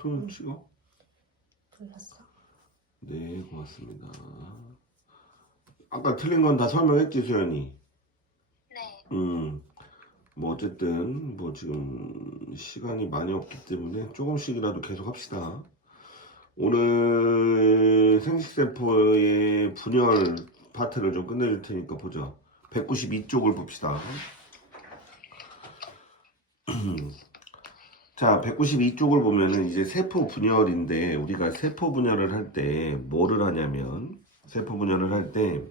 손 찍어? 불렀어. 네, 고맙습니다. 아까 틀린 건 다 설명했지, 수연이? 네. 뭐 어쨌든 뭐 지금 시간이 많이 없기 때문에 조금씩이라도 계속 합시다. 오늘 생식세포의 분열 파트를 좀 끝내줄 테니까 보자. 192쪽을 봅시다. 자, 192쪽을 보면은 이제 세포 분열인데, 우리가 세포 분열을 할 때 뭐를 하냐면, 세포 분열을 할 때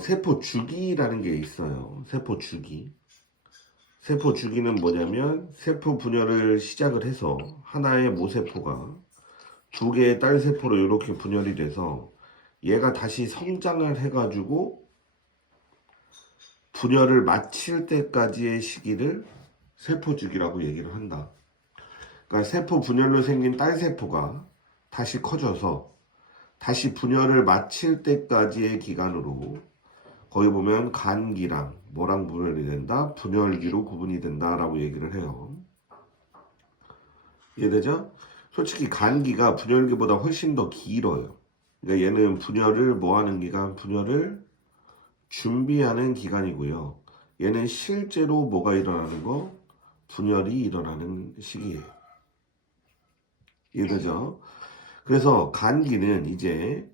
세포 주기라는 게 있어요. 세포 주기. 세포 주기는 뭐냐면, 세포 분열을 시작을 해서 하나의 모세포가 두 개의 딸 세포로 이렇게 분열이 돼서 얘가 다시 성장을 해가지고 분열을 마칠 때까지의 시기를 세포 주기라고 얘기를 한다. 그러니까 세포 분열로 생긴 딸 세포가 다시 커져서 다시 분열을 마칠 때까지의 기간으로, 거기 보면 간기랑 뭐랑 분열이 된다? 분열기로 구분이 된다라고 얘기를 해요. 이해되죠? 솔직히 간기가 분열기보다 훨씬 더 길어요. 그러니까 얘는 분열을 뭐 하는 기간? 분열을 준비하는 기간이고요. 얘는 실제로 뭐가 일어나는 거? 분열이 일어나는 시기예요. 이해되죠? 그래서 간기는 이제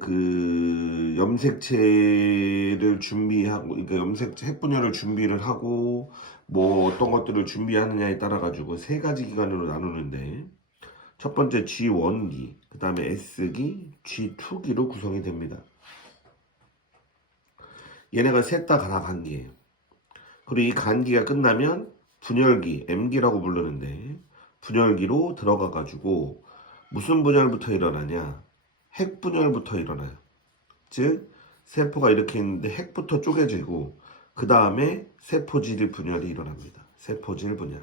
그 염색체를 준비하고, 그러니까 염색체 핵분열을 준비를 하고 뭐 어떤 것들을 준비하느냐에 따라 가지고 세 가지 기간으로 나누는데, 첫 번째 G1기, 그 다음에 S기, G2기로 구성이 됩니다. 얘네가 셋 다 간기예요. 그리고 이 간기가 끝나면 분열기, M기라고 부르는데, 분열기로 들어가 가지고 무슨 분열부터 일어나냐? 핵분열부터 일어나요. 즉 세포가 이렇게 있는데 핵부터 쪼개지고 그 다음에 세포질 분열이 일어납니다. 세포질 분열.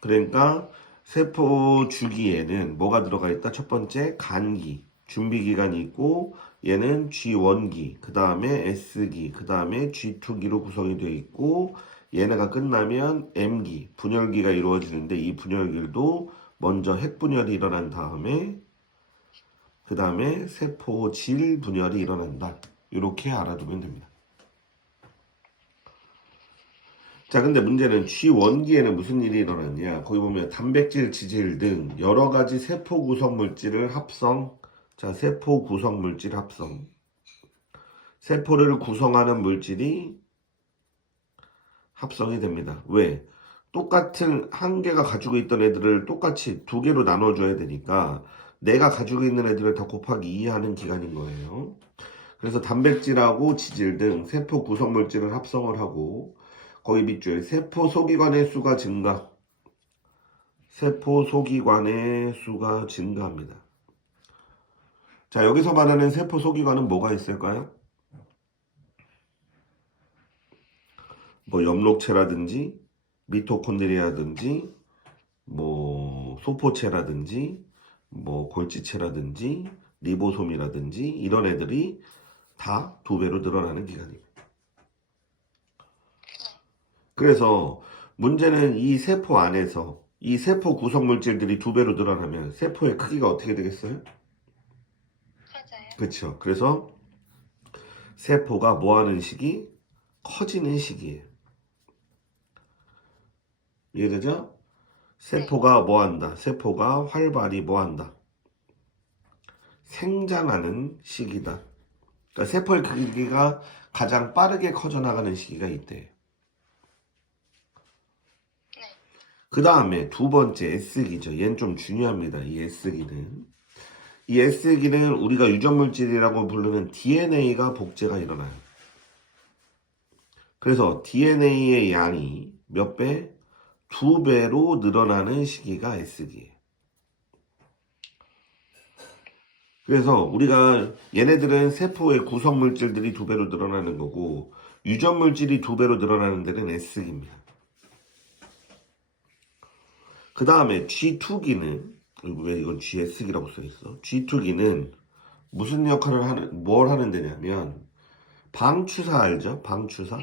그러니까 세포 주기에는 뭐가 들어가 있다? 첫 번째 간기, 준비기간이 있고, 얘는 G1기, 그 다음에 S기, 그 다음에 G2기로 구성이 되어 있고, 얘네가 끝나면 M기, 분열기가 이루어지는데, 이 분열기도 먼저 핵분열이 일어난 다음에 그 다음에 세포질 분열이 일어난다. 이렇게 알아두면 됩니다. 자, 근데 문제는 G1기에는 무슨 일이 일어났냐? 거기 보면 단백질, 지질 등 여러 가지 세포 구성 물질을 합성. 자, 세포 구성 물질 합성. 세포를 구성하는 물질이 합성이 됩니다. 왜? 똑같은 한 개가 가지고 있던 애들을 똑같이 두 개로 나눠줘야 되니까 내가 가지고 있는 애들을 다 곱하기 2 하는 기간인 거예요. 그래서 단백질하고 지질 등 세포 구성 물질을 합성을 하고, 거기 밑줄에 세포 소기관의 수가 증가. 세포 소기관의 수가 증가합니다. 자, 여기서 말하는 세포 소기관은 뭐가 있을까요? 뭐 엽록체라든지 미토콘드리아든지 뭐 소포체라든지 뭐 골지체라든지 리보솜이라든지 이런 애들이 다 2배로 늘어나는 기간입니다. 그래서 문제는 이 세포 안에서 이 세포 구성 물질들이 2배로 늘어나면 세포의 크기가 어떻게 되겠어요? 맞아요. 그렇죠. 그래서 세포가 뭐 하는 시기? 커지는 시기예요. 이해되죠? 세포가 뭐 한다? 세포가 활발히 뭐 한다? 생장하는 시기다. 그러니까 세포의 크기가 가장 빠르게 커져나가는 시기가 이때. 그 다음에 두 번째 S기죠. 얘는 좀 중요합니다. 이 S기는. 이 S기는 우리가 유전물질이라고 부르는 DNA가 복제가 일어나요. 그래서 DNA의 양이 몇 배? 2배로 늘어나는 시기가 S기예요. 그래서 우리가 얘네들은 세포의 구성물질들이 2배로 늘어나는 거고, 유전물질이 2배로 늘어나는 데는 S기입니다. 그 다음에 G2기는, 왜 이건 GS기라고 써있어? G2기는 무슨 역할을 뭘 하는 데냐면, 방추사 알죠? 방추사?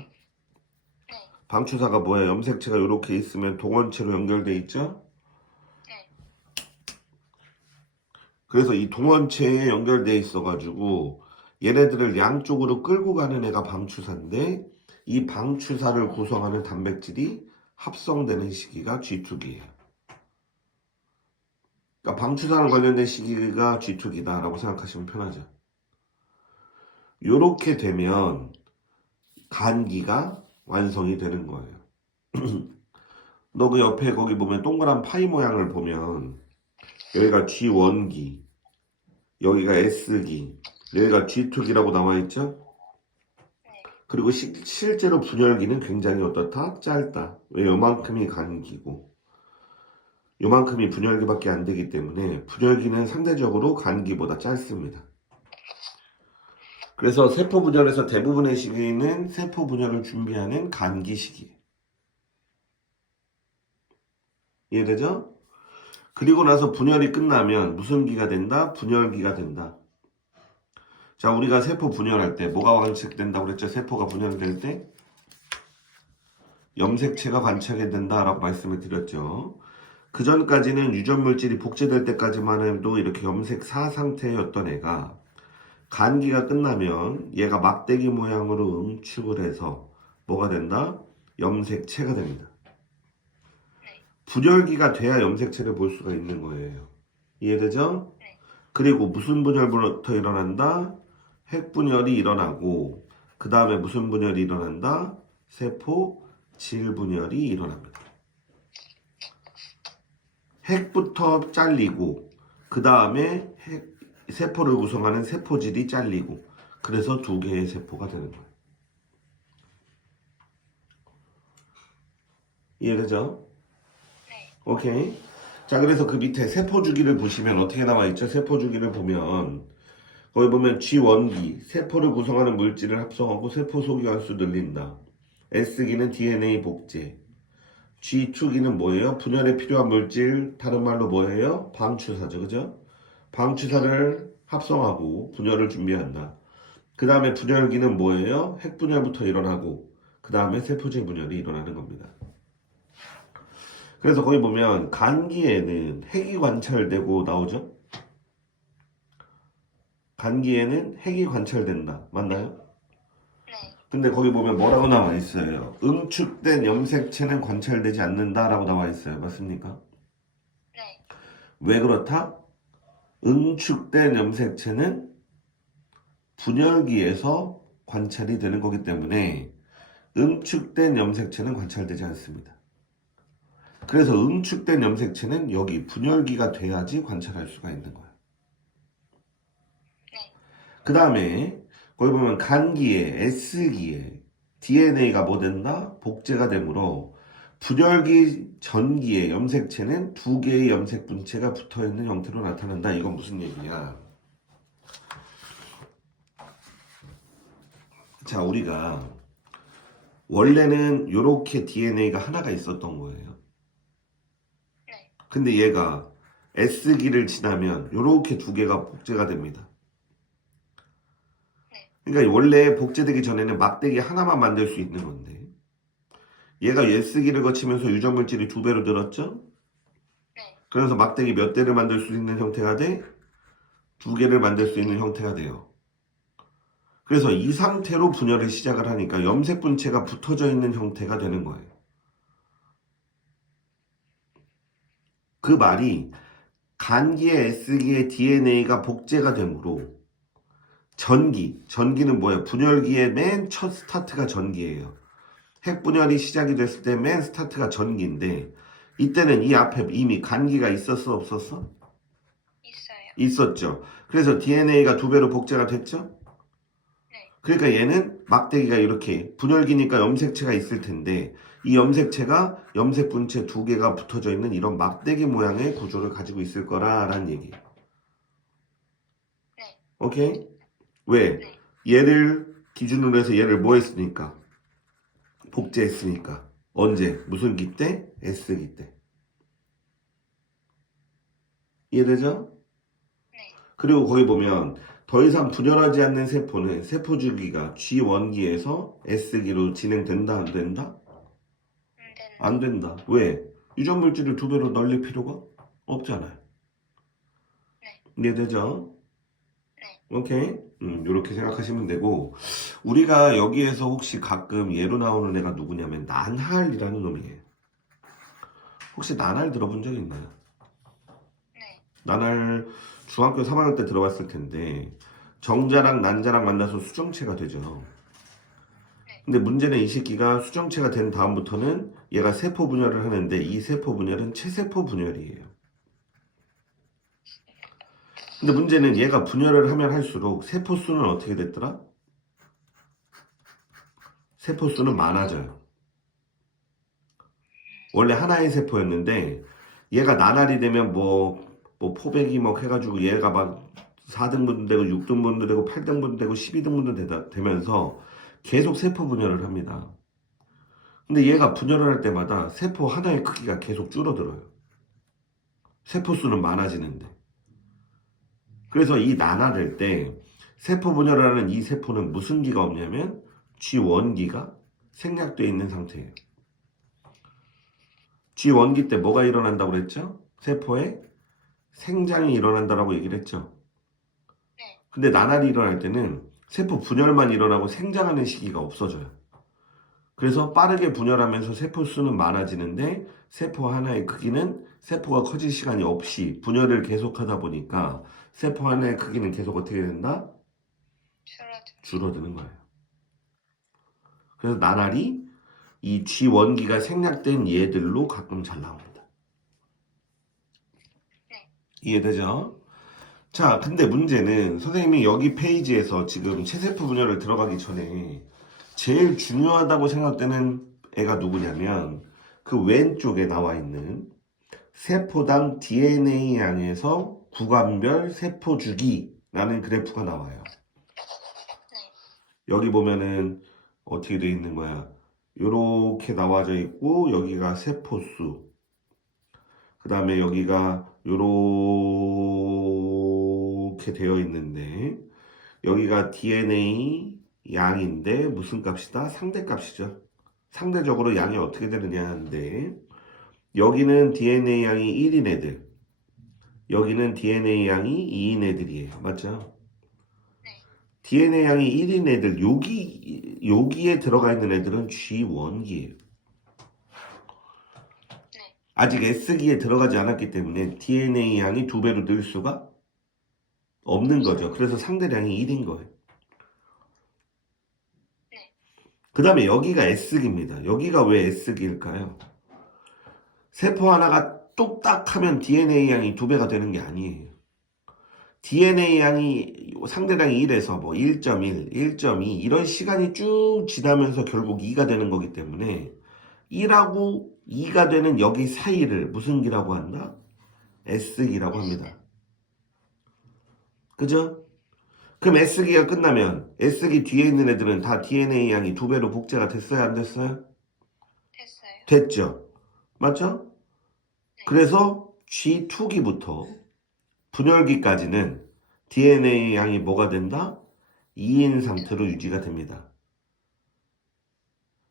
방추사가 뭐야? 염색체가 이렇게 있으면 동원체로 연결돼 있죠? 네. 그래서 이 동원체에 연결돼 있어가지고 얘네들을 양쪽으로 끌고 가는 애가 방추사인데 이 방추사를 구성하는 단백질이 합성되는 시기가 G2기예요. 그러니까 방추사랑 관련된 시기가 G2기다라고 생각하시면 편하죠. 요렇게 되면 간기가 완성이 되는 거예요. 너 그 옆에 거기 보면 동그란 파이 모양을 보면 여기가 G1기, 여기가 S기, 여기가 G2기라고 나와 있죠? 그리고 실제로 분열기는 굉장히 어떻다? 짧다. 왜? 요만큼이 간기고 요만큼이 분열기밖에 안 되기 때문에 분열기는 상대적으로 간기보다 짧습니다. 그래서 세포 분열에서 대부분의 시기는 세포 분열을 준비하는 간기 시기. 이해되죠? 그리고 나서 분열이 끝나면 무슨 기가 된다? 분열기가 된다. 자, 우리가 세포 분열할 때 뭐가 관측된다고 그랬죠? 세포가 분열될 때 염색체가 관측이 된다라고 말씀을 드렸죠. 그 전까지는 유전물질이 복제될 때까지만 해도 이렇게 염색사 상태였던 애가 간기가 끝나면 얘가 막대기 모양으로 응축을 해서 뭐가 된다? 염색체가 됩니다. 분열기가 돼야 염색체를 볼 수가 있는 거예요. 이해되죠? 그리고 무슨 분열부터 일어난다? 핵분열이 일어나고 그 다음에 무슨 분열이 일어난다? 세포 질분열이 일어납니다. 핵부터 잘리고 그 다음에 세포를 구성하는 세포질이 잘리고 그래서 두 개의 세포가 되는 거예요. 이해되죠? 오케이. 자, 그래서 그 밑에 세포 주기를 보시면 어떻게 나와 있죠? 세포 주기를 보면 거기 보면 G1기 세포를 구성하는 물질을 합성하고 세포 소기관수 늘린다. S기는 DNA 복제. G2기는 뭐예요? 분열에 필요한 물질, 다른 말로 뭐예요? 방추사죠, 그죠? 방추사를 합성하고 분열을 준비한다. 그 다음에 분열기는 뭐예요? 핵분열부터 일어나고 그 다음에 세포질 분열이 일어나는 겁니다. 그래서 거기 보면 간기에는 핵이 관찰되고 나오죠? 간기에는 핵이 관찰된다. 맞나요? 네. 근데 거기 보면 뭐라고 나와 있어요? 응축된 염색체는 관찰되지 않는다라고 나와 있어요. 맞습니까? 네. 왜 그렇다? 응축된 염색체는 분열기에서 관찰이 되는 거기 때문에 응축된 염색체는 관찰되지 않습니다. 그래서 응축된 염색체는 여기 분열기가 돼야지 관찰할 수가 있는 거예요. 그 다음에 거기 보면 간기에 S기에 DNA가 뭐 된다? 복제가 되므로 분열기 전기의 염색체는 두 개의 염색 분체가 붙어있는 형태로 나타난다. 이건 무슨 얘기야? 자, 우리가 원래는 이렇게 DNA가 하나가 있었던 거예요. 근데 얘가 S기를 지나면 이렇게 두 개가 복제가 됩니다. 그러니까 원래 복제되기 전에는 막대기 하나만 만들 수 있는 건데 얘가 S기를 거치면서 유전물질이 두 배로 늘었죠? 그래서 막대기 몇 대를 만들 수 있는 형태가 돼? 두 개를 만들 수 있는 형태가 돼요. 그래서 이 상태로 분열을 시작을 하니까 염색 분체가 붙어져 있는 형태가 되는 거예요. 그 말이 간기의 S기의 DNA가 복제가 되므로 전기는 뭐예요? 분열기의 맨 첫 스타트가 전기예요. 핵분열이 시작이 됐을 때 맨 스타트가 전기인데 이때는 이 앞에 이미 간기가 있었어 없었어? 있어요. 있었죠. 그래서 DNA가 두 배로 복제가 됐죠? 그러니까 얘는 막대기가 이렇게 분열기니까 염색체가 있을 텐데 이 염색체가 염색 분체 두 개가 붙어져 있는 이런 막대기 모양의 구조를 가지고 있을 거라라는 얘기예요. 오케이? 왜? 얘를 기준으로 해서 얘를 뭐 했으니까? 복제했으니까. 언제? 무슨 기 때? S기 때. 이해되죠? 그리고 거기 보면 더 이상 분열하지 않는 세포는 세포 주기가 G1기에서 S기로 진행된다 안 된다? 안 된다. 왜? 유전 물질을 2배로 늘릴 필요가 없잖아요. 이해되죠? 오케이. 이렇게 생각하시면 되고, 우리가 여기에서 혹시 가끔 예로 나오는 애가 누구냐면 난할이라는 놈이에요. 혹시 난할 들어본 적 있나요? 네. 난할 중학교 3학년 때 들어봤을 텐데 정자랑 난자랑 만나서 수정체가 되죠. 근데 문제는 이 새끼가 수정체가 된 다음부터는 얘가 세포 분열을 하는데 이 세포 분열은 체세포 분열이에요. 근데 문제는 얘가 분열을 하면 할수록 세포 수는 어떻게 됐더라? 세포 수는 많아져요. 원래 하나의 세포였는데 얘가 나날이 되면 뭐 포백이 뭐 해가지고 얘가 막 4등분도 되고 6등분도 되고 8등분도 되고 12등분도 되면서 계속 세포 분열을 합니다. 근데 얘가 분열을 할 때마다 세포 하나의 크기가 계속 줄어들어요. 세포 수는 많아지는데. 그래서 이 나날일 때 세포 분열을 하는 이 세포는 무슨 기가 없냐면 G1기가 생략되어 있는 상태예요. G1기 때 뭐가 일어난다고 그랬죠? 세포에 생장이 일어난다라고 얘기를 했죠. 근데 나날이 일어날 때는 세포 분열만 일어나고 생장하는 시기가 없어져요. 그래서 빠르게 분열하면서 세포 수는 많아지는데 세포 하나의 크기는 세포가 커질 시간이 없이 분열을 계속하다 보니까 세포 하나의 크기는 계속 어떻게 된다? 줄어드는 거예요. 그래서 나날이 이 G1기가 생략된 얘들로 가끔 잘 나옵니다. 이해되죠? 자, 근데 문제는 선생님이 여기 페이지에서 지금 체세포 분열을 들어가기 전에 제일 중요하다고 생각되는 애가 누구냐면 그 왼쪽에 나와 있는 세포당 DNA 양에서 구간별 세포 주기라는 그래프가 나와요. 여기 보면은 어떻게 되어 있는 거야? 요렇게 나와져 있고 여기가 세포수, 그 다음에 여기가 요렇게 되어 있는데 여기가 DNA 양인데 무슨 값이다? 상대값이죠. 상대적으로 양이 어떻게 되느냐 하는데 여기는 DNA 양이 1인 애들, 여기는 DNA 양이 2인 애들이에요. 맞죠? DNA 양이 1인 애들, 여기에 들어가 있는 애들은 G1기예요. 아직 S기에 들어가지 않았기 때문에 DNA 양이 2배로 늘 수가 없는 거죠. 그래서 상대량이 1인 거예요. 그 다음에 여기가 S기입니다. 여기가 왜 S기일까요? 세포 하나가 뚝딱 하면 DNA 양이 2배가 되는 게 아니에요. DNA 양이 상대량이 1에서 뭐 1.1, 1.2 이런 시간이 쭉 지나면서 결국 2가 되는 거기 때문에 1하고 2가 되는 여기 사이를 무슨 기라고 한다? S기라고 합니다. 그죠? 그럼 S기가 끝나면 S기 뒤에 있는 애들은 다 DNA 양이 2배로 복제가 됐어요? 안 됐어요? 됐죠? 맞죠? 그래서 G2기부터 분열기까지는 DNA 양이 뭐가 된다? 2인 상태로 유지가 됩니다.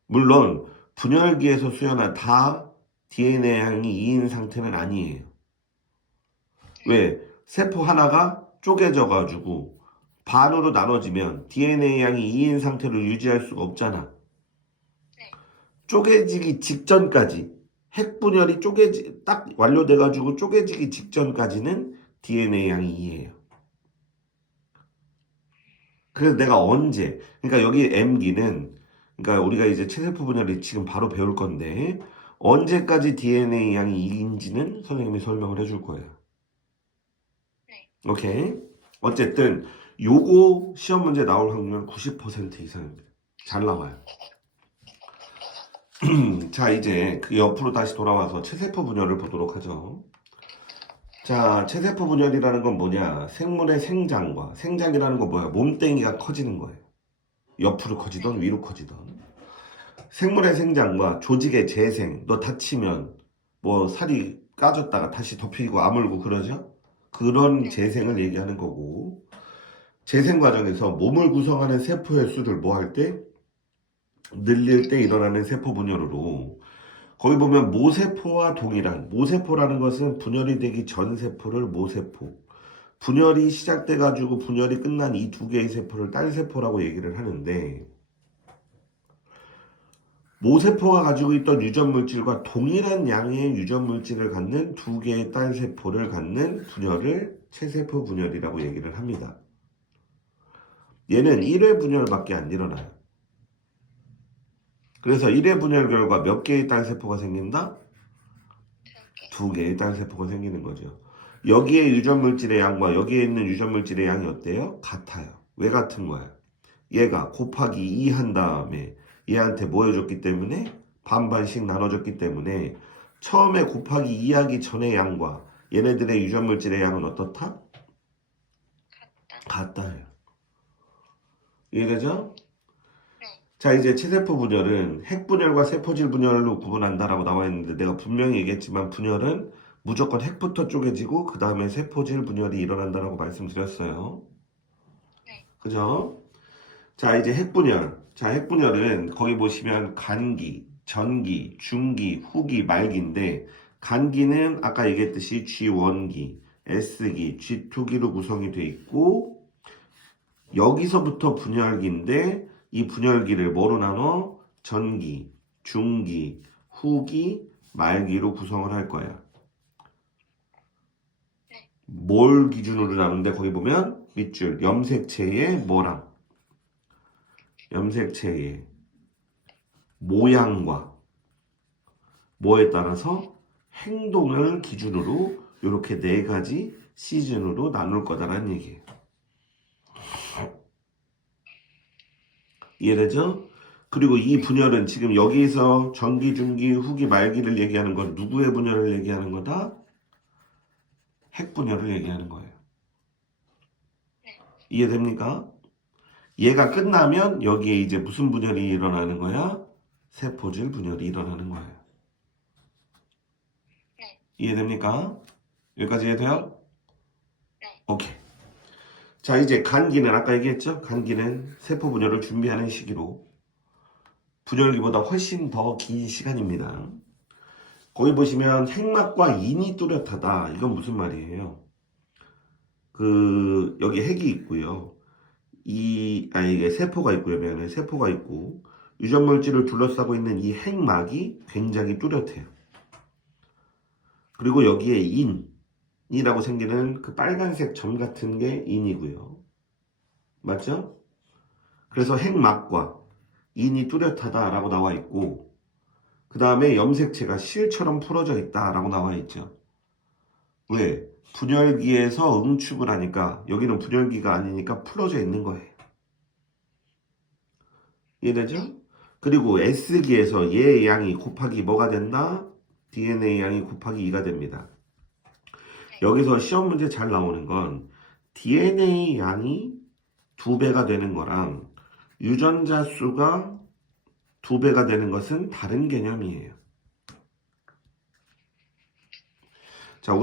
물론 분열기에서 수연한 다 DNA 양이 2인 상태는 아니에요. 왜? 세포 하나가 쪼개져 가지고 반으로 나눠지면 DNA 양이 2인 상태로 유지할 수가 없잖아. 쪼개지기 직전까지 핵분열이 딱 완료돼 가지고 쪼개지기 직전까지는 DNA 양이 2예요. 그래서 내가 언제, 그러니까 여기 M기는, 그러니까 우리가 이제 체세포 분열을 지금 바로 배울 건데 언제까지 DNA 양이 2인지는 선생님이 설명을 해줄 거예요. 오케이. 어쨌든 요거 시험 문제 나올 확률 90% 이상입니다. 잘 나와요. 자, 이제 그 옆으로 다시 돌아와서 체세포 분열을 보도록 하죠. 자, 체세포 분열이라는 건 뭐냐? 생물의 생장과, 생장이라는 건 뭐야? 몸뚱이가 커지는 거예요. 옆으로 커지던 위로 커지던. 생물의 생장과 조직의 재생, 너 다치면 뭐 살이 까졌다가 다시 덮이고 아물고 그러죠? 그런 재생을 얘기하는 거고, 재생 과정에서 몸을 구성하는 세포의 수를 뭐 할 때? 늘릴 때 일어나는 세포 분열으로 거기 보면 모세포와 동일한, 모세포라는 것은 분열이 되기 전 세포를 모세포, 분열이 시작돼 가지고 분열이 끝난 이 두 개의 세포를 딸세포라고 얘기를 하는데, 모세포가 가지고 있던 유전물질과 동일한 양의 유전물질을 갖는 두 개의 딸세포를 갖는 분열을 체세포 분열이라고 얘기를 합니다. 얘는 1회 분열밖에 안 일어나요. 그래서 1회 분열 결과 몇 개의 딸세포가 생긴다? 2개의 딸세포가 생기는 거죠. 여기에 유전물질의 양과 여기에 있는 유전물질의 양이 어때요? 같아요. 왜 같은 거야? 얘가 곱하기 2 한 다음에 얘한테 뭐 해줬기 때문에 반반씩 나눠줬기 때문에 처음에 곱하기 2 하기 전의 양과 얘네들의 유전물질의 양은 어떻다? 같다요. 이해되죠? 자, 이제 체세포 분열은 핵분열과 세포질 분열로 구분한다라고 나와 있는데 내가 분명히 얘기했지만 분열은 무조건 핵부터 쪼개지고 그 다음에 세포질 분열이 일어난다라고 말씀드렸어요. 그죠? 자, 이제 핵분열. 자, 핵분열은 거기 보시면 간기, 전기, 중기, 후기, 말기인데 간기는 아까 얘기했듯이 G1기, S기, G2기로 구성이 돼 있고 여기서부터 분열기인데 이 분열기를 뭐로 나눠? 전기, 중기, 후기, 말기로 구성을 할 거야. 뭘 기준으로 나누는데 거기 보면 밑줄 염색체의 뭐랑 염색체의 모양과 뭐에 따라서 행동을 기준으로 이렇게 4가지 시즌으로 나눌 거다라는 얘기예요. 이해되죠? 그리고 이 분열은 지금 여기서 전기, 중기, 후기, 말기를 얘기하는 건 누구의 분열을 얘기하는 거다? 핵분열을 얘기하는 거예요. 이해됩니까? 얘가 끝나면 여기에 이제 무슨 분열이 일어나는 거야? 세포질 분열이 일어나는 거예요. 이해됩니까? 여기까지 이해돼요? 오케이. 자, 이제 간기는 아까 얘기했죠? 간기는 세포 분열을 준비하는 시기로 분열기보다 훨씬 더 긴 시간입니다. 거기 보시면 핵막과 인이 뚜렷하다. 이건 무슨 말이에요? 여기 핵이 있고요. 이게 세포가 있고요. 미안해. 세포가 있고 유전물질을 둘러싸고 있는 이 핵막이 굉장히 뚜렷해요. 그리고 여기에 인이라고 생기는 그 빨간색 점 같은 게 인이고요. 맞죠? 그래서 핵막과 인이 뚜렷하다라고 나와 있고 그 다음에 염색체가 실처럼 풀어져 있다라고 나와 있죠. 왜? 분열기에서 응축을 하니까 여기는 분열기가 아니니까 풀어져 있는 거예요. 이해되죠? 그리고 S기에서 얘의 양이 곱하기 뭐가 된다? DNA 양이 곱하기 2가 됩니다. 여기서 시험 문제 잘 나오는 건 DNA 양이 2배가 되는 거랑 유전자 수가 2배가 되는 것은 다른 개념이에요. 자,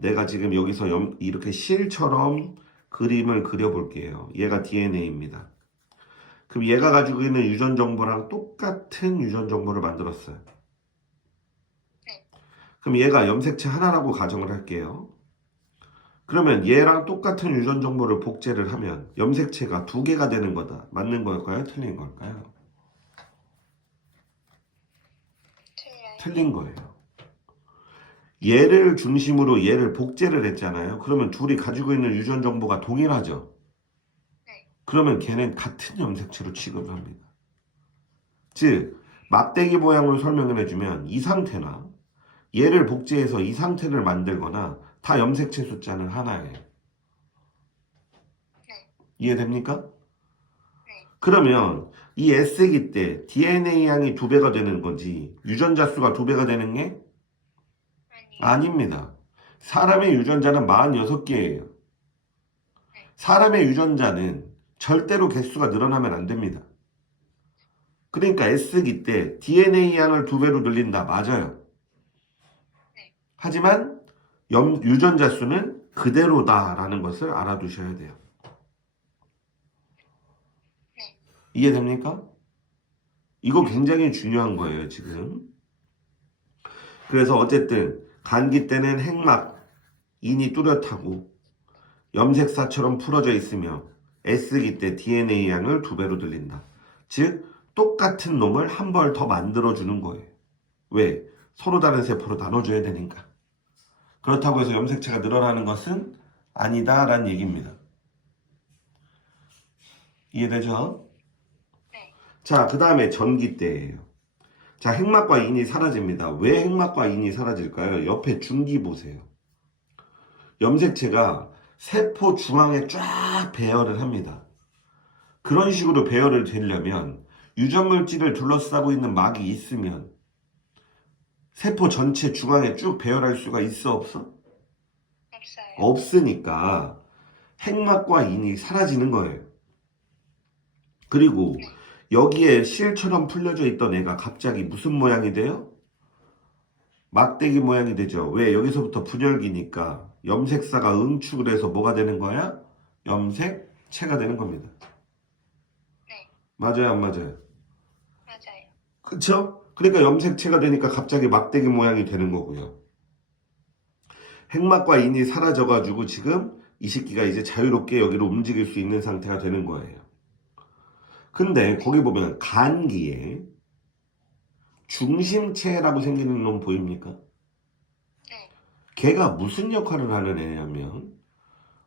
내가 지금 여기서 이렇게 실처럼 그림을 그려볼게요. 얘가 DNA입니다. 그럼 얘가 가지고 있는 유전 정보랑 똑같은 유전 정보를 만들었어요. 그럼 얘가 염색체 하나라고 가정을 할게요. 그러면 얘랑 똑같은 유전 정보를 복제를 하면 염색체가 2개가 되는 거다. 맞는 걸까요? 틀린 걸까요? 틀린 거예요. 얘를 중심으로 얘를 복제를 했잖아요. 그러면 둘이 가지고 있는 유전 정보가 동일하죠. 그러면 걔는 같은 염색체로 취급을 합니다. 즉 막대기 모양으로 설명을 해주면 이 상태나 얘를 복제해서 이 상태를 만들거나 다 염색체 숫자는 하나예요. 이해됩니까? 그러면 이 S기 때 DNA 양이 2배가 되는 거지 유전자 수가 2배가 되는 게 아닙니다. 사람의 유전자는 46개예요. 사람의 유전자는 절대로 개수가 늘어나면 안 됩니다. 그러니까 S기 때 DNA 양을 2배로 늘린다. 맞아요. 하지만 유전자 수는 그대로다라는 것을 알아두셔야 돼요. 이해됩니까? 이거 굉장히 중요한 거예요, 지금. 그래서 어쨌든 간기 때는 핵막, 인이 뚜렷하고 염색사처럼 풀어져 있으며 S기 때 DNA 양을 2배로 들린다. 즉 똑같은 놈을 한 벌 더 만들어주는 거예요. 왜? 서로 다른 세포로 나눠줘야 되니까. 그렇다고 해서 염색체가 늘어나는 것은 아니다라는 얘기입니다. 이해되죠? 네. 자, 그 다음에 전기 때예요. 자, 핵막과 인이 사라집니다. 왜 핵막과 인이 사라질까요? 옆에 중기 보세요. 염색체가 세포 중앙에 쫙 배열을 합니다. 그런 식으로 배열을 되려면 유전물질을 둘러싸고 있는 막이 있으면 세포 전체 중앙에 쭉 배열할 수가 있어 없어? 없어요. 없으니까 핵막과 인이 사라지는 거예요. 그리고 여기에 실처럼 풀려져 있던 애가 갑자기 무슨 모양이 돼요? 막대기 모양이 되죠. 왜? 여기서부터 분열기니까 염색사가 응축을 해서 뭐가 되는 거야? 염색체가 되는 겁니다. 네. 맞아요, 안 맞아요? 맞아요. 그쵸? 그러니까 염색체가 되니까 갑자기 막대기 모양이 되는 거고요. 핵막과 인이 사라져가지고 지금 이 새끼가 이제 자유롭게 여기로 움직일 수 있는 상태가 되는 거예요. 근데 거기 보면 간기에 중심체라고 생기는 놈 보입니까? 네. 걔가 무슨 역할을 하는 애냐면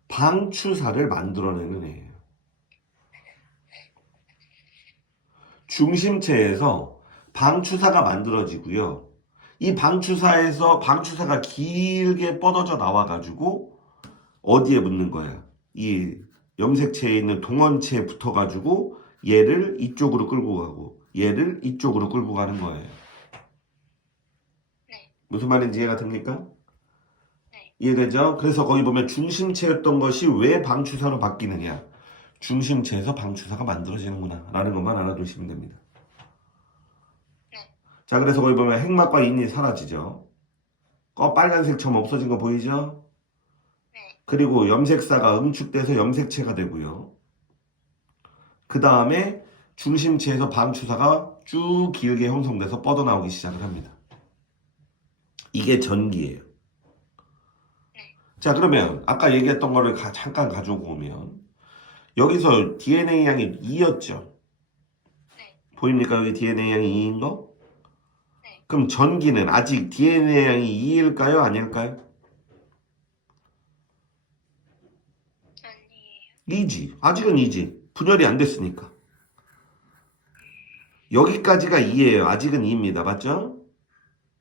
방추사를 만들어내는 애예요. 중심체에서 방추사가 만들어지고요. 이 방추사에서 방추사가 길게 뻗어져 나와가지고 어디에 붙는 거야? 이 염색체에 있는 동원체에 붙어가지고 얘를 이쪽으로 끌고 가고 얘를 이쪽으로 끌고 가는 거예요. 네. 무슨 말인지 이해가 됩니까? 네. 이해되죠? 그래서 거기 보면 중심체였던 것이 왜 방추사로 바뀌느냐? 중심체에서 방추사가 만들어지는구나 라는 것만 알아두시면 됩니다. 네. 자, 그래서 거기 보면 핵막과 인이 사라지죠. 빨간색처럼 없어진 거 보이죠? 네. 그리고 염색사가 응축돼서 염색체가 되고요. 그 다음에 중심체에서 방추사가 쭉 길게 형성돼서 뻗어나오기 시작을 합니다. 이게 전기예요. 자, 그러면 아까 얘기했던 거를 잠깐 가지고 오면 여기서 DNA 양이 2였죠. 네. 보입니까? 여기 DNA 양이 2인 거? 네. 그럼 전기는 아직 DNA 양이 2일까요? 아닐까요? 아니에요. 2지. 아직은 2지. 분열이 안 됐으니까. 여기까지가 2예요. 아직은 2입니다. 맞죠?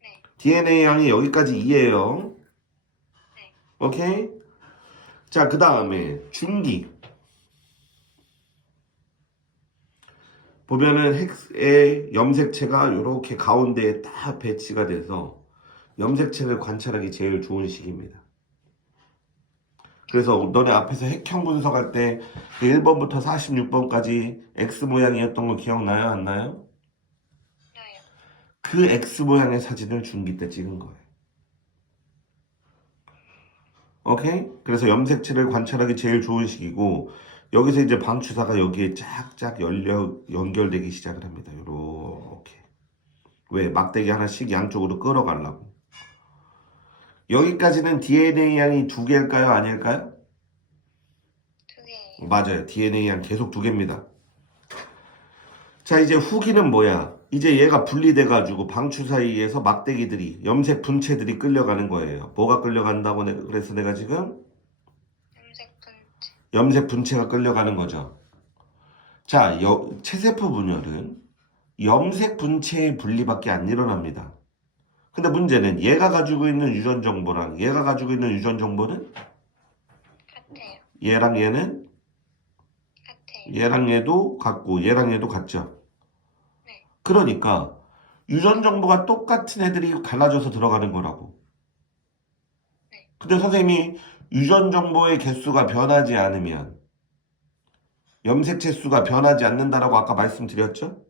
네. DNA 양이 여기까지 2예요. 네. 오케이? 자, 그 다음에 중기. 보면은 핵의 염색체가 이렇게 가운데에 딱 배치가 돼서 염색체를 관찰하기 제일 좋은 시기입니다. 그래서 너네 앞에서 핵형 분석할 때 1번부터 46번까지 X 모양이었던 거 기억나요? 안 나요? 나요. 그 X 모양의 사진을 중기 때 찍은 거예요. 오케이? 그래서 염색체를 관찰하기 제일 좋은 시기고 여기서 이제 방추사가 여기에 쫙쫙 연결되기 시작을 합니다. 요렇게. 왜? 막대기 하나씩 양쪽으로 끌어가려고. 여기까지는 DNA 양이 2개일까요? 아닐까요? 2개예요. 맞아요. DNA 양 계속 2개입니다. 자, 이제 후기는 뭐야? 이제 얘가 분리돼가지고 방추 사이에서 막대기들이, 염색 분체들이 끌려가는 거예요. 뭐가 끌려간다고 그래서 내가 지금? 염색 분체. 염색 분체가 끌려가는 거죠. 자, 체세포 분열은 염색 분체의 분리밖에 안 일어납니다. 근데 문제는 얘가 가지고 있는 유전 정보랑 얘가 가지고 있는 유전 정보는 같아요. 얘랑 얘는 같아요. 얘랑 얘도 같고 얘랑 얘도 같죠. 네. 그러니까 유전 정보가 똑같은 애들이 갈라져서 들어가는 거라고. 네. 근데 선생님이 유전 정보의 개수가 변하지 않으면 염색체 수가 변하지 않는다라고 아까 말씀드렸죠?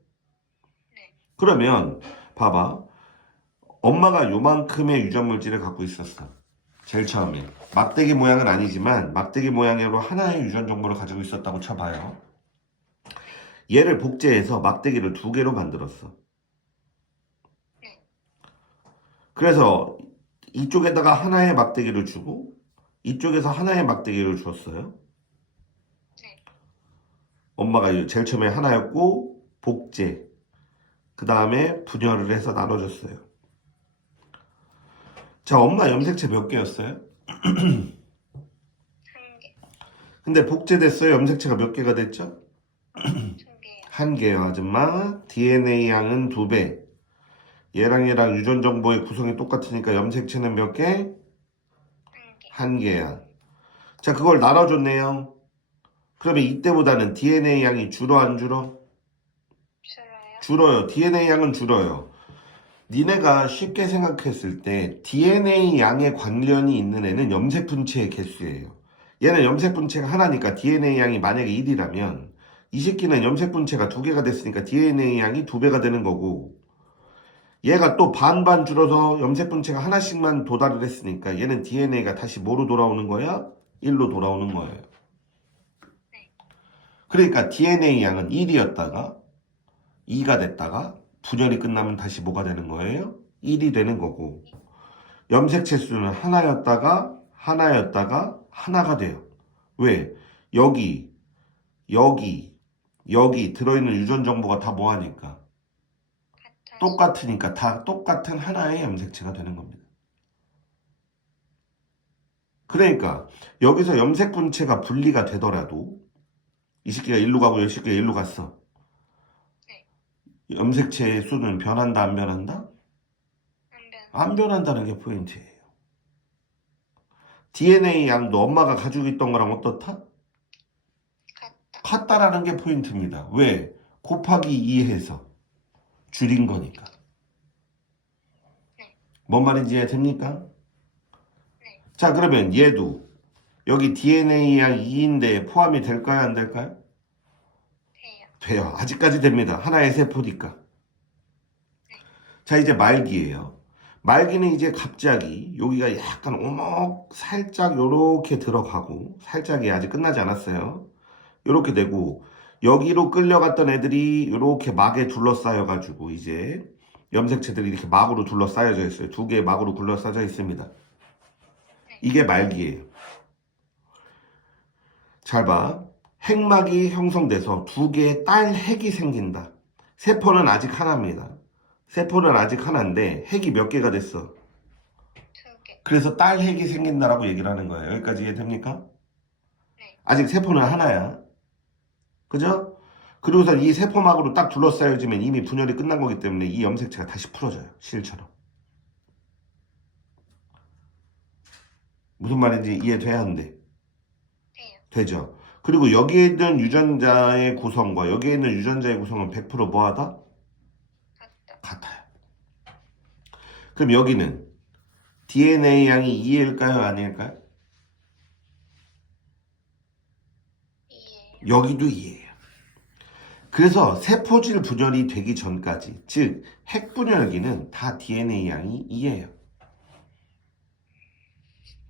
네. 그러면 봐봐. 엄마가 요만큼의 유전 물질을 갖고 있었어. 제일 처음에. 막대기 모양은 아니지만 막대기 모양으로 하나의 유전 정보를 가지고 있었다고 쳐봐요. 얘를 복제해서 막대기를 2개로 만들었어. 네. 그래서 이쪽에다가 하나의 막대기를 주고 이쪽에서 하나의 막대기를 줬어요. 네. 엄마가 제일 처음에 하나였고 복제, 그 다음에 분열을 해서 나눠줬어요. 자, 엄마 염색체 몇 개였어요? 한 개. 근데 복제됐어요. 염색체가 몇 개가 됐죠? 두 개요. 한 개요, 아줌마. DNA 양은 2배. 얘랑 유전 정보의 구성이 똑같으니까 염색체는 몇 개? 한 개. 한 개야. 자, 그걸 나눠줬네요. 그러면 이때보다는 DNA 양이 줄어 안 줄어? 줄어요. 줄어요. DNA 양은 줄어요. 니네가 쉽게 생각했을 때 DNA 양에 관련이 있는 애는 염색 분체의 개수예요. 얘는 염색 분체가 하나니까 DNA 양이 만약에 1이라면 이 새끼는 염색 분체가 2개가 됐으니까 DNA 양이 2배가 되는 거고, 얘가 또 반반 줄어서 염색 분체가 하나씩만 도달을 했으니까 얘는 DNA가 다시 뭐로 돌아오는 거야? 1로 돌아오는 거예요. 그러니까 DNA 양은 1이었다가 2가 됐다가 분열이 끝나면 다시 뭐가 되는 거예요? 1이 되는 거고, 염색체 수는 하나였다가 하나가 돼요. 왜? 여기 들어있는 유전 정보가 다 뭐하니까? 같아요. 똑같으니까 다 똑같은 하나의 염색체가 되는 겁니다. 그러니까 여기서 염색 분체가 분리가 되더라도 이 새끼가 일로 가고 이 새끼가 일로 갔어. 염색체의 수는 변한다 안 변한다? 한 변. 안 변한다는 게 포인트예요. DNA 양도 엄마가 가지고 있던 거랑 어떻다? 같다. 같다라는 게 포인트입니다. 왜? 곱하기 2해서 줄인 거니까. 네. 뭔 말인지 이해됩니까? 네. 자, 그러면 얘도 여기 DNA 양 2인데 포함이 될까요? 안 될까요? 돼요. 돼요. 아직까지 됩니다. 하나의 세포니까. 자, 이제 말기예요. 말기는 이제 갑자기 여기가 약간 오목 살짝 요렇게 들어가고, 살짝이 아직 끝나지 않았어요. 요렇게 되고 여기로 끌려갔던 애들이 요렇게 막에 둘러싸여 가지고 이제 염색체들이 이렇게 막으로 둘러싸여져 있어요. 2개의 막으로 둘러싸여 있습니다. 이게 말기예요. 잘 봐. 핵막이 형성돼서 2개의 딸 핵이 생긴다. 세포는 아직 하나입니다. 세포는 아직 하나인데 핵이 몇 개가 됐어? 2개. 그래서 딸 핵이 생긴다라고 얘기를 하는 거예요. 여기까지 이해됩니까? 네. 아직 세포는 하나야. 그죠? 그리고서 이 세포막으로 딱 둘러싸여지면 이미 분열이 끝난 거기 때문에 이 염색체가 다시 풀어져요. 실처럼. 무슨 말인지 이해돼야 하는데. 돼요. 되죠? 그리고 여기에 있는 유전자의 구성과 여기에 있는 유전자의 구성은 100% 뭐하다? 같다. 같아요. 그럼 여기는 DNA 양이 2일까요? 아닐까요? 이에요. 여기도 2예요. 그래서 세포질 분열이 되기 전까지, 즉 핵분열기는 다 DNA 양이 2예요.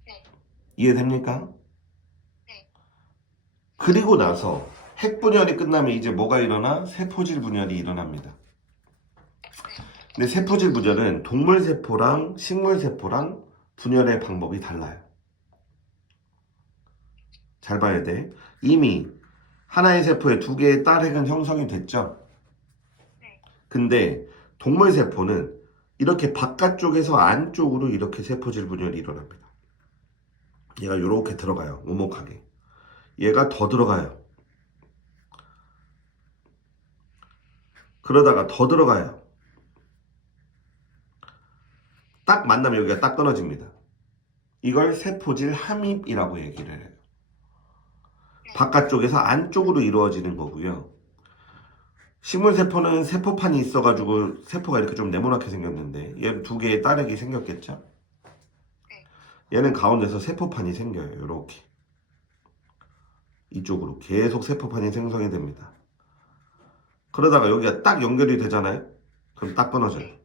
네. 이해됩니까? 네. 그리고 나서 핵분열이 끝나면 이제 뭐가 일어나? 세포질 분열이 일어납니다. 근데 세포질 분열은 동물세포랑 식물세포랑 분열의 방법이 달라요. 잘 봐야 돼. 이미 하나의 세포에 2개의 딸 핵은 형성이 됐죠? 근데 동물세포는 이렇게 바깥쪽에서 안쪽으로 이렇게 세포질 분열이 일어납니다. 얘가 이렇게 들어가요. 오목하게. 얘가 더 들어가요. 그러다가 더 들어가요. 딱 만나면 여기가 딱 끊어집니다. 이걸 세포질 함입이라고 얘기를 해요. 바깥쪽에서 안쪽으로 이루어지는 거고요. 식물세포는 세포판이 있어가지고 세포가 이렇게 좀 네모나게 생겼는데 얘는 2개의 딸핵이 생겼겠죠? 얘는 가운데서 세포판이 생겨요. 이렇게 이쪽으로 계속 세포판이 생성이 됩니다. 그러다가 여기가 딱 연결이 되잖아요. 그럼 딱 끊어져요.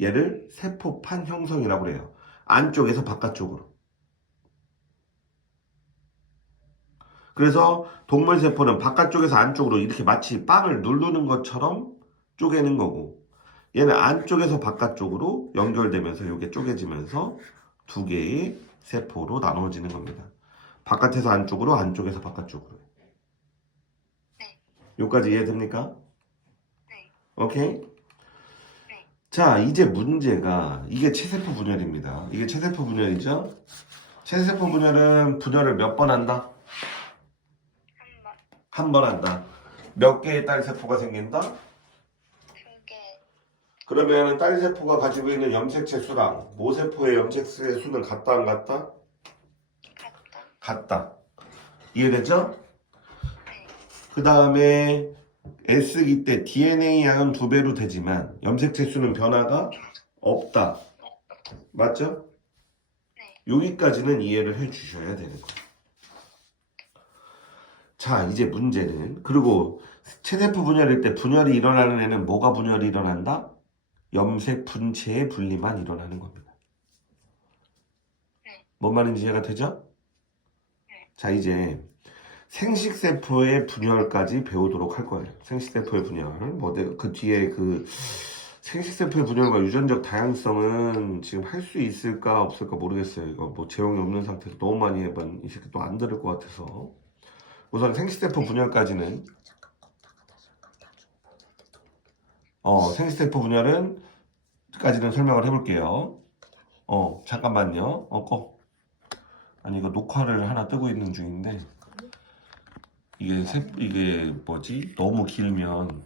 얘를 세포판 형성이라고 해요. 안쪽에서 바깥쪽으로. 그래서 동물세포는 바깥쪽에서 안쪽으로 이렇게 마치 빵을 누르는 것처럼 쪼개는 거고, 얘는 안쪽에서 바깥쪽으로 연결되면서 이게 쪼개지면서 두 개의 세포로 나눠지는 겁니다. 바깥에서 안쪽으로, 안쪽에서 바깥쪽으로. 네. 여기까지 이해됩니까? 네. 오케이? 네. 자, 이제 문제가 이게 체세포 분열입니다. 이게 체세포 분열이죠? 체세포 분열은 분열을 몇 번 한다? 한 번, 한 번 한다. 몇 개의 딸세포가 생긴다? 2개, 그러면 딸세포가 가지고 있는 염색체 수랑 모세포의 염색체 수는 같다 안 같다? 같다. 같다. 이해되죠? 네. 그 다음에 S기 때 DNA 양은 2배로 되지만 염색체 수는 변화가 없다. 맞죠? 네. 여기까지는 이해를 해 주셔야 되는 거예요. 자, 이제 문제는 그리고 체세포 분열일 때 분열이 일어나는 애는 뭐가 분열이 일어난다? 염색 분체의 분리만 일어나는 겁니다. 네. 뭔 말인지 이해가 되죠? 네. 자, 이제 생식세포의 분열까지 배우도록 할 거예요. 생식세포의 분열. 그 뒤에 그 생식세포의 분열과 유전적 다양성은 지금 할 수 있을까 없을까 모르겠어요. 이거 뭐 재용이 없는 상태에서 너무 많이 해본 이 새끼 또 안 들을 것 같아서. 우선 생식세포 분열까지는 생식세포 분열은 까지는 설명을 해볼게요. 잠깐만요. 아니 이거 녹화를 하나 뜨고 있는 중인데 이게 뭐지? 너무 길면